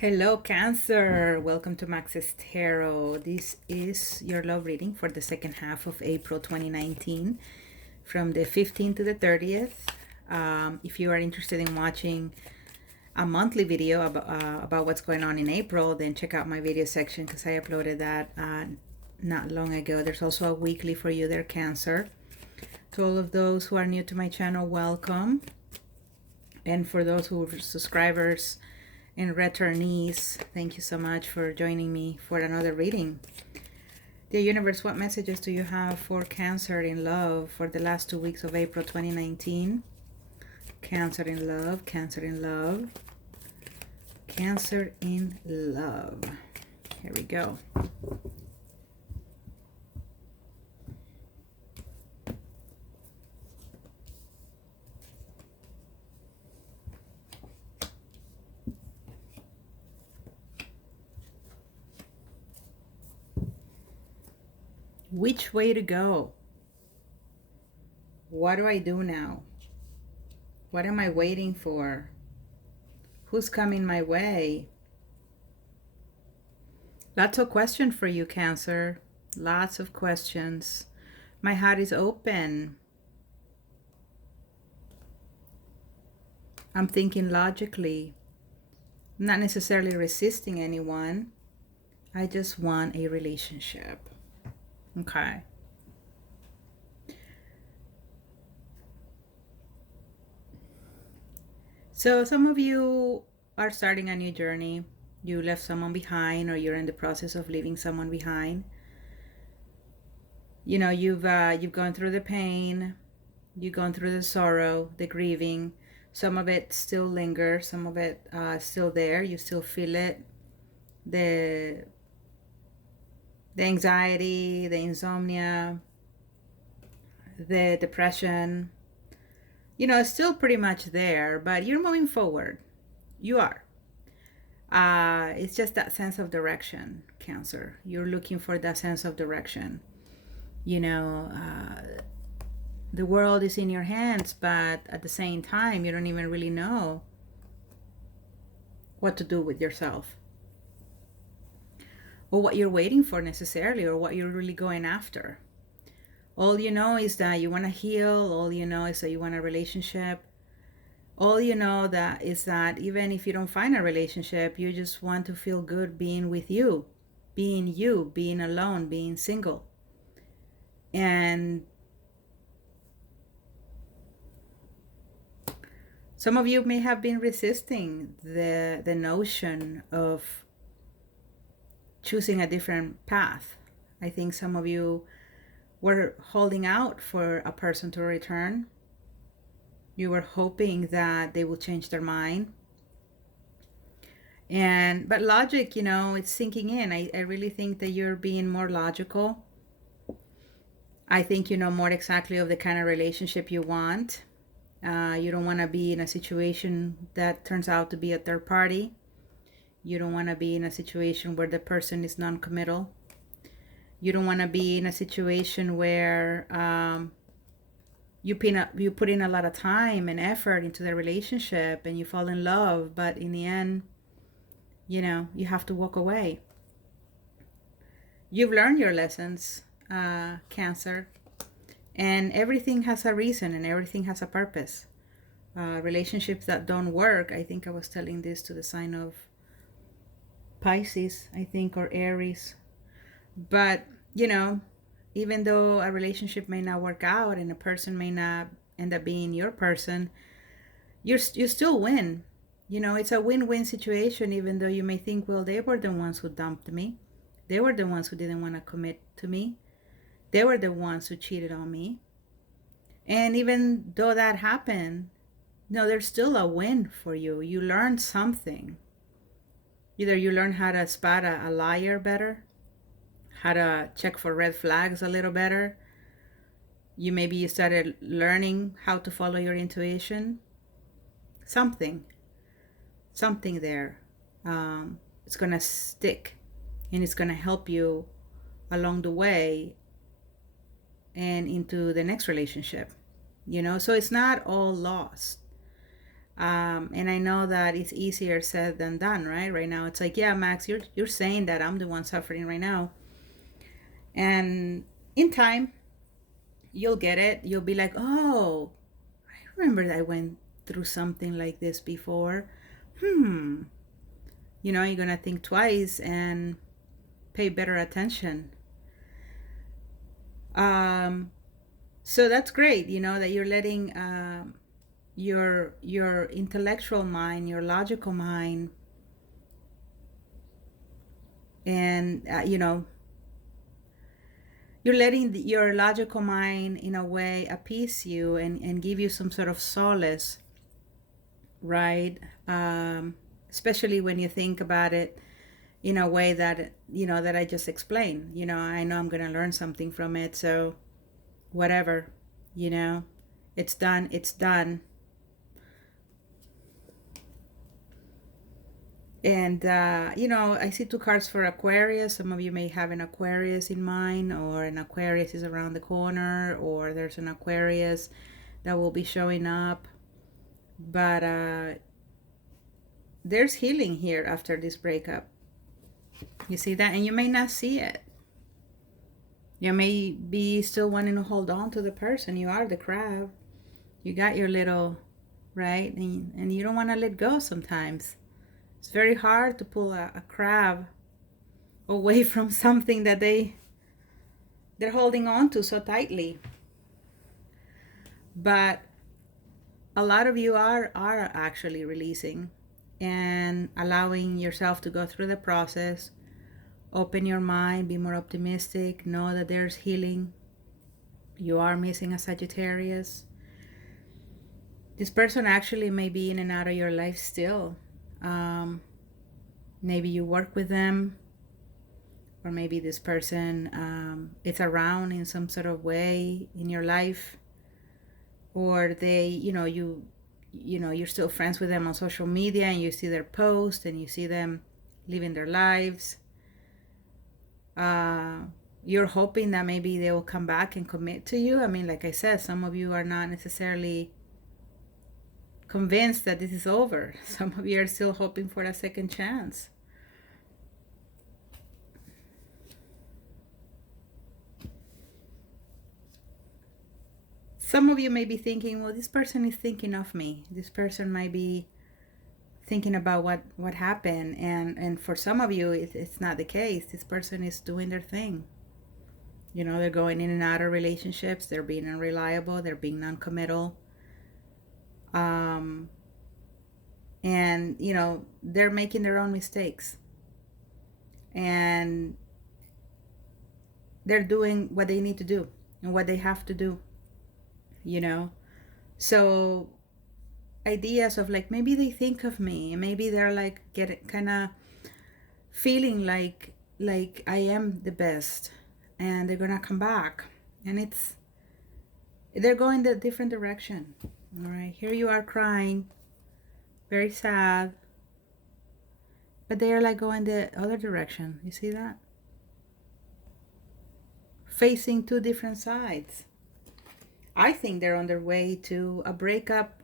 Hello, Cancer. Welcome to Max's Tarot. This is your love reading for the second half of April 2019 from the 15th to the 30th. If you are interested in watching a monthly video about what's going on in April, then check out my video section because I uploaded that not long ago. There's also a weekly for you there, Cancer. To all of those who are new to my channel, welcome. And for those who are subscribers and returnees, thank you so much for joining me for another reading. Dear universe, what messages do you have for Cancer in love for the last 2 weeks of April 2019? Cancer in love, Cancer in love, Cancer in love. Here we go. Which way to go? What do I do now? What am I waiting for? Who's coming my way? Lots of questions for you, Cancer. Lots of questions. My heart is open. I'm thinking logically. I'm not necessarily resisting anyone. I just want a relationship. Okay. So some of you are starting a new journey. You left someone behind, or you're in the process of leaving someone behind. You know, you've gone through the pain, you've gone through the sorrow, the grieving. Some of it still lingers, some of it still there. You still feel it. The anxiety, the insomnia, the depression, you know, it's still pretty much there, but you're moving forward. You are. It's just that sense of direction, Cancer. You're looking for that sense of direction. You know, the world is in your hands, but at the same time, you don't even really know what to do with yourself, or what you're waiting for necessarily, or what you're really going after. All you know is that you want to heal. All you know is that you want a relationship. All you know that is that even if you don't find a relationship, you just want to feel good being with you, being alone, being single. And some of you may have been resisting the notion of choosing a different path. I think some of you were holding out for a person to return. You were hoping that they will change their mind. But logic, you know, it's sinking in. I really think that you're being more logical. I think you know more exactly of the kind of relationship you want. You don't want to be in a situation that turns out to be a third party. You don't want to be in a situation where the person is non-committal. You don't want to be in a situation where you put in a lot of time and effort into the relationship and you fall in love, but in the end, you know, you have to walk away. You've learned your lessons, Cancer, and everything has a reason and everything has a purpose. Relationships that don't work, I think I was telling this to the sign of Pisces, I think, or Aries. But, you know, even though a relationship may not work out and a person may not end up being your person, you still win. You know, it's a win-win situation, even though you may think, well, they were the ones who dumped me. They were the ones who didn't want to commit to me. They were the ones who cheated on me. And even though that happened, no, there's still a win for you. You learned something. Either you learn how to spot a liar better, how to check for red flags a little better. Maybe you started learning how to follow your intuition. Something there. It's gonna stick, and it's gonna help you along the way and into the next relationship. You know, so it's not all lost. And I know that it's easier said than done, right? Right now, it's like, yeah, Max, you're saying that I'm the one suffering right now, and in time, you'll get it. You'll be like, oh, I remember that I went through something like this before. Hmm. You're gonna think twice and pay better attention. Um, so that's great. That you're letting your intellectual mind, your logical mind, and you're letting your logical mind in a way appease you and give you some sort of solace, right? Especially when you think about it in a way that that I just explained. I know I'm gonna learn something from it, so whatever, you know it's done. And I see two cards for Aquarius. Some of you may have an Aquarius in mind, or an Aquarius is around the corner, or there's an Aquarius that will be showing up. But there's healing here after this breakup. You see that? And you may not see it. You may be still wanting to hold on to the person. You are the crab. You got your little, right? And you don't want to let go sometimes. It's very hard to pull a crab away from something that they're holding on to so tightly. But a lot of you are actually releasing and allowing yourself to go through the process. Open your mind, be more optimistic, know that there's healing. You are missing a Sagittarius. This person actually may be in and out of your life still. Maybe you work with them, or maybe this person is around in some sort of way in your life, or they, you're still friends with them on social media, and you see their posts and you see them living their lives. You're hoping that maybe they will come back and commit to you. I mean, like I said, some of you are not necessarily convinced that this is over. Some of you are still hoping for a second chance. Some of you may be thinking, well, this person is thinking of me. This person might be thinking about what happened. And for some of you, it's not the case. This person is doing their thing. They're going in and out of relationships. They're being unreliable. They're being non-committal. And, they're making their own mistakes. And they're doing what they need to do and what they have to do. So ideas of like, maybe they think of me, maybe they're like kind of feeling like I am the best, and they're gonna come back, and they're going the different direction. All right, here you are crying, very sad, but they are like going the other direction. You see that? Facing two different sides. I think they're on their way to a breakup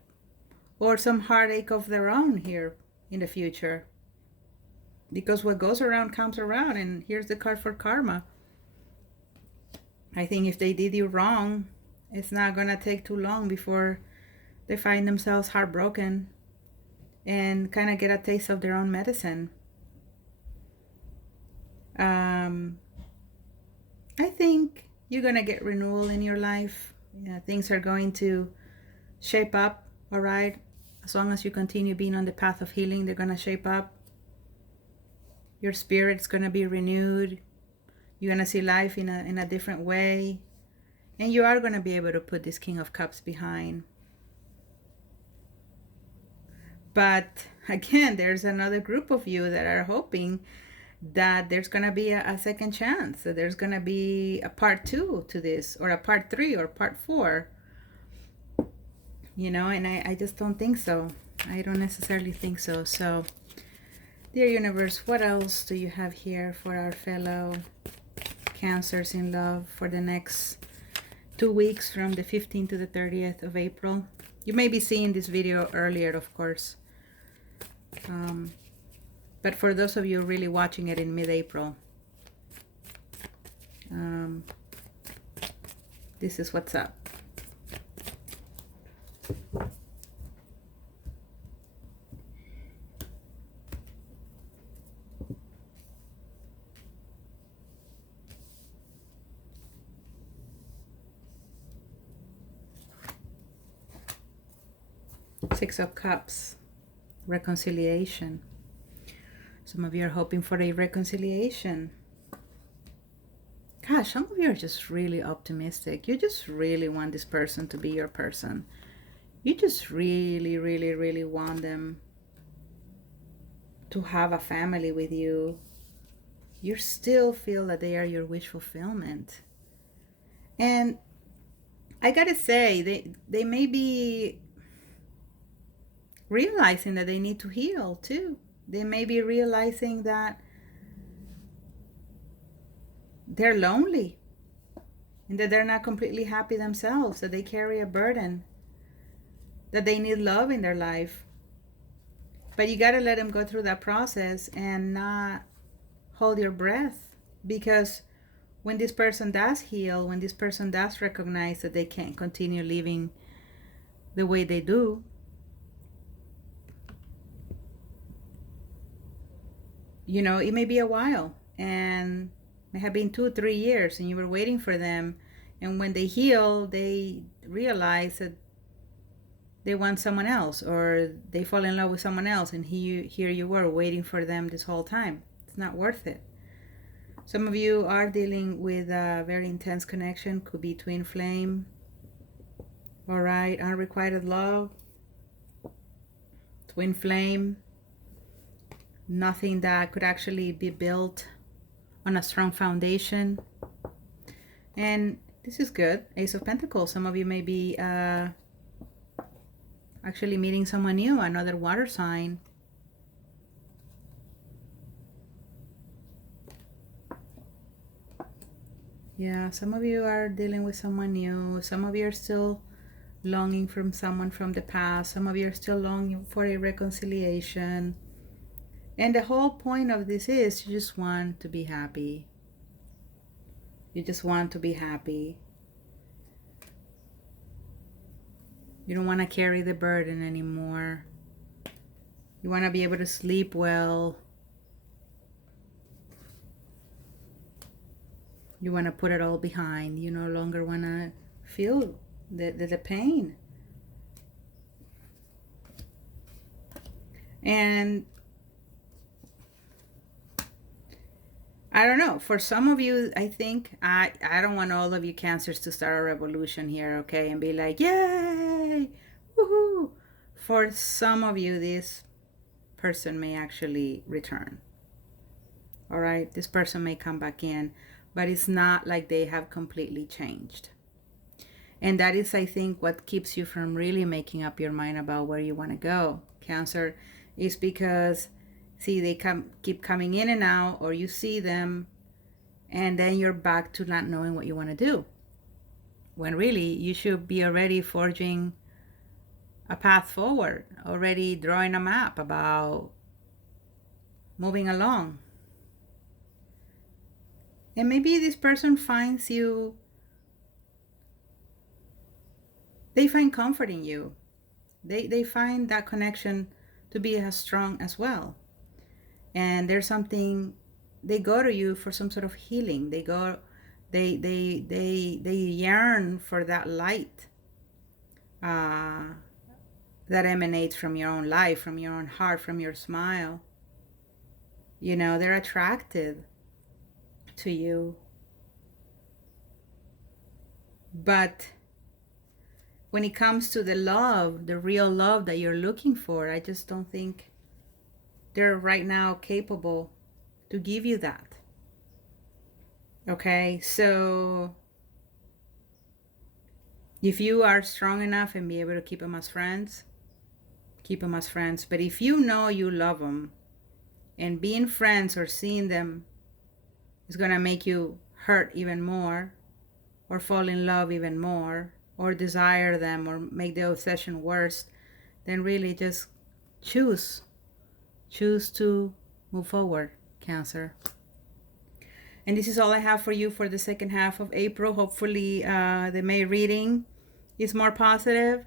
or some heartache of their own here in the future. Because what goes around comes around, and here's the card for karma. I think if they did you wrong, it's not gonna take too long before they find themselves heartbroken and kind of get a taste of their own medicine. I think you're gonna get renewal in your life. Things are going to shape up, all right? As long as you continue being on the path of healing, they're gonna shape up. Your spirit's gonna be renewed. You're gonna see life in a different way, and you are gonna be able to put this King of Cups behind. But again, there's another group of you that are hoping that there's going to be a second chance, that there's going to be a part 2 to this, or a part 3 or part 4. And I just don't think so. I don't necessarily think so. So, dear universe, what else do you have here for our fellow Cancers in love for the next 2 weeks from the 15th to the 30th of April? You may be seeing this video earlier, of course. But for those of you really watching it in mid-April, this is what's up. Six of Cups, reconciliation. Some of you are hoping for a reconciliation. Gosh, some of you are just really optimistic. You just really want this person to be your person. You just really, really, really want them to have a family with you. You still feel that they are your wish fulfillment. And I gotta say, they may be realizing that they need to heal too. They may be realizing that they're lonely and that they're not completely happy themselves, that they carry a burden, that they need love in their life. But you got to let them go through that process and not hold your breath, because when this person does heal, when this person does recognize that they can't continue living the way they do, you know, it may be a while, and it may have been 2-3 years, and you were waiting for them, and when they heal, they realize that they want someone else, or they fall in love with someone else, and here you were waiting for them this whole time. It's not worth it. Some of you are dealing with a very intense connection, could be twin flame. All right, unrequited love, twin flame, nothing that could actually be built on a strong foundation. And this is good. Ace of Pentacles. Some of you may be actually meeting someone new, another water sign. Yeah, some of you are dealing with someone new. Some of you are still longing from someone from the past. Some of you are still longing for a reconciliation. And the whole point of this is you just want to be happy. You just want to be happy. You don't want to carry the burden anymore. You want to be able to sleep well. You want to put it all behind. You no longer want to feel the pain. And I don't know, for some of you, I think, I don't want all of you Cancers to start a revolution here, okay, and be like, yay, woohoo. For some of you, this person may actually return. All right, this person may come back in, but it's not like they have completely changed. And that is, I think, what keeps you from really making up your mind about where you want to go, Cancer, is because, see, they keep coming in and out, or you see them, and then you're back to not knowing what you want to do. When really, you should be already forging a path forward, already drawing a map about moving along. And maybe this person finds you, they find comfort in you. They find that connection to be as strong as well. And there's something, they go to you for some sort of healing. They yearn for that light that emanates from your own life, from your own heart, from your smile. You know, they're attracted to you. But when it comes to the love, the real love that you're looking for, I just don't think they're right now capable to give you that. Okay, so if you are strong enough and be able to keep them as friends, keep them as friends. But if you know you love them, and being friends or seeing them is going to make you hurt even more, or fall in love even more, or desire them or make the obsession worse, then really just choose. Choose to move forward, Cancer. And this is all I have for you for the second half of April. Hopefully, the May reading is more positive.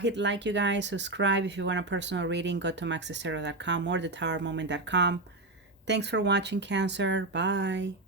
Hit like, you guys. Subscribe if you want a personal reading. Go to maxestero.com or thetowermoment.com. Thanks for watching, Cancer. Bye.